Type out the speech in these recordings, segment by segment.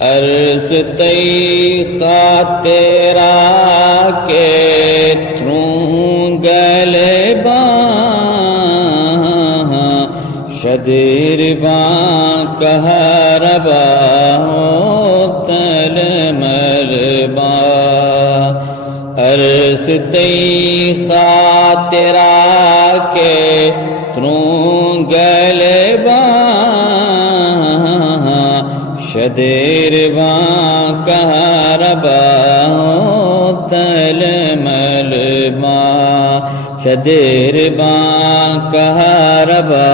عرض تی خاطرہ کے تروں گلے شدیر کہربا تل ملبا عرض تی خاطرہ کے تروں گلے شدیر کہربا تل ملبا شدیر کہربا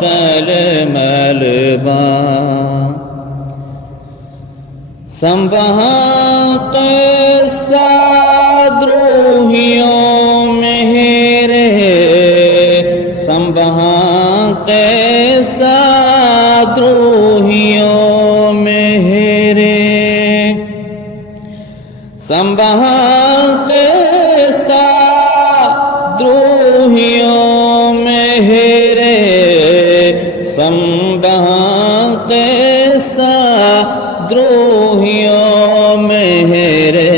تل ملبا سنبہاں قصہ دروہیوں مہرے سنبہاں قصہ دروہیوں مہرے سنبہاں قصہ دروہیوں مہرے سنبہاں قصہ دروہیوں مہرے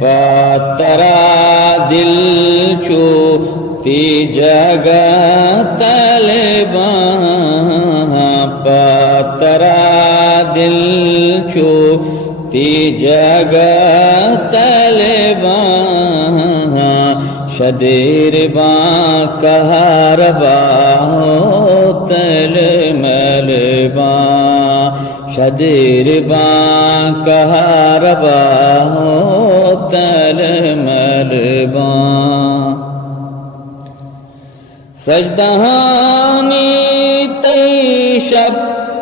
پاترا دل چوتی جگہ طلباں پاترا دل چوتی جگہ طلباں شدیر کہربا تل ملبا شدیر کہربا تل ملبا سجدہانی تی شب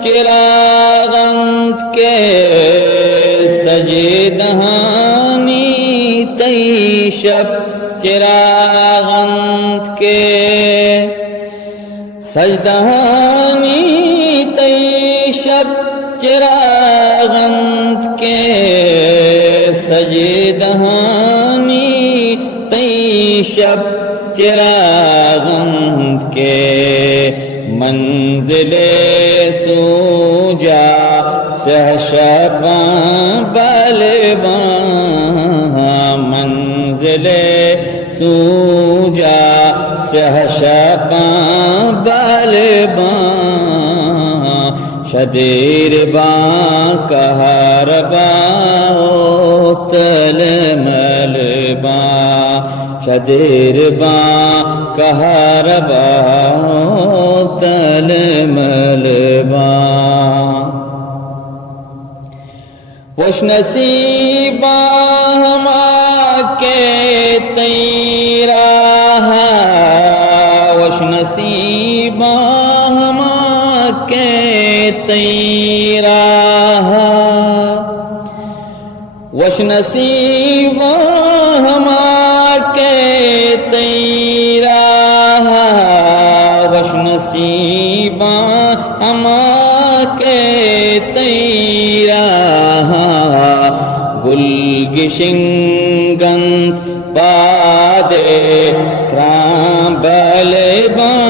چراغند کے سجدہانی تی شب چراغند کے سجدہانی تی شب چراغند کے سجدہانی تی شب چراغند کے منزل سوجا سہشباں بلباں منزل سوجا سہشباں بلباں شدیر کہربا تل ملبا شدیر کہربا تل ملبا خوش نصیباں ہما کے تیرا خوش نصیباں ہما کے تیرا خوش نصیباں ہما کے تیرا خوش نصیباں ہما کے تیرا گلگشنگند پادے کرام بلباں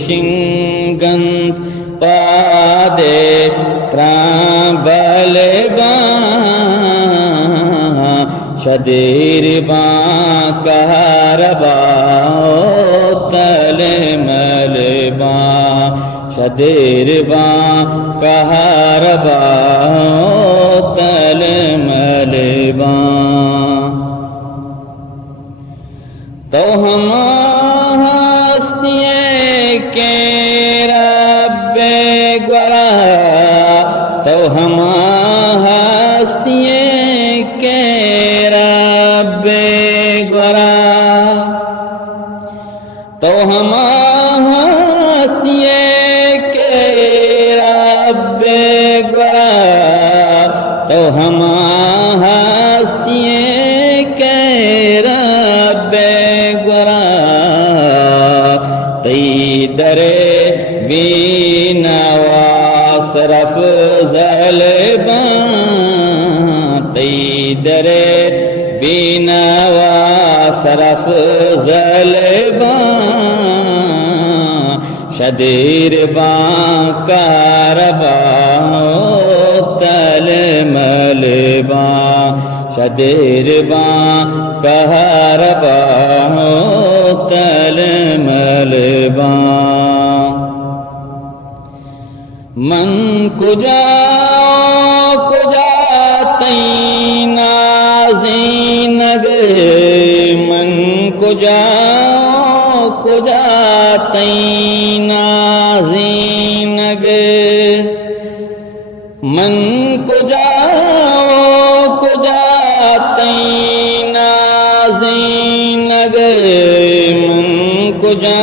گلگشنگند پادے کرام بلباں شدیر کہربا تل ملبا شدیر کہربا تل ملبا تو ہم ہستیے کے رب گورا تو ہم ہستیے کے رب گورا تو ہم ہستیے کے رب گورا تو ہم ہستیے کے رب گورا تی در بینواس رف ظلباں تی در بینواس رف ظلباں شدیر باں کاربا تل مل باں شدیر باں کاربا تل مل باں من کجا تئی نازین گے من کجا تئی نازین گے من کجا تئی نازین گے من کجا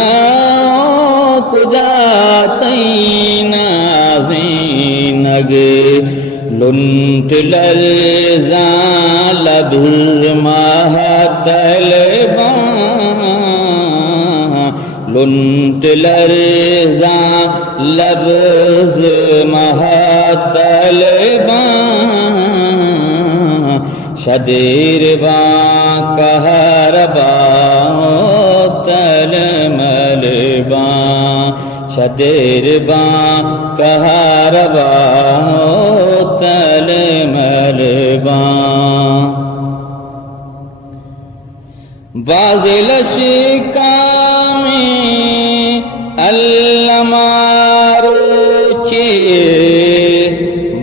تئی نازین گے لنٹ للزاں لبز مہتل باں لنٹ للزاں لبز مہتل باں شدیر باں کہربا تل مل باں شدیر باں کہربا تل مل باں بازل شکامی علمہ روچی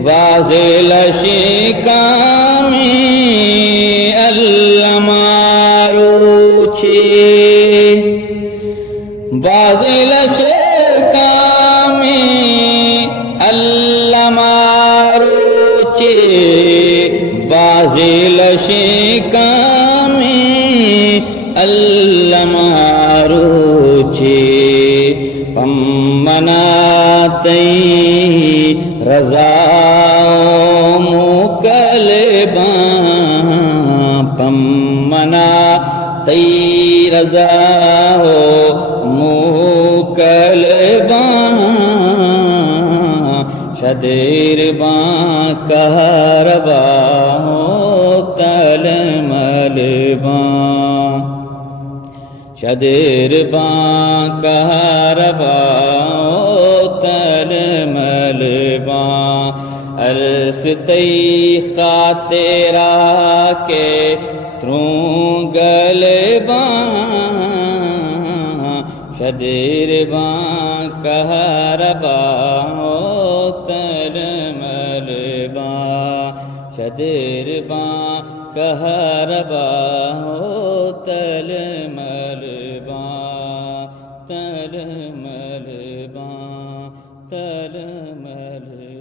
بازل شکامی علمہ روچی بازل شکامی علمہ روچی بازل شکامی علمہ روچی پمنا تئی رضا موکل باں پمنا تئی رضا موکل باں شدیر باں کہربا تل مل باں شدیر باں کہربا تل مل باں عرص تئی خاطرہ کے تروں گل باں شدیر باں کہربا تل مل باں شدیر باں کہربا تل مل باں تل مل باں تل مل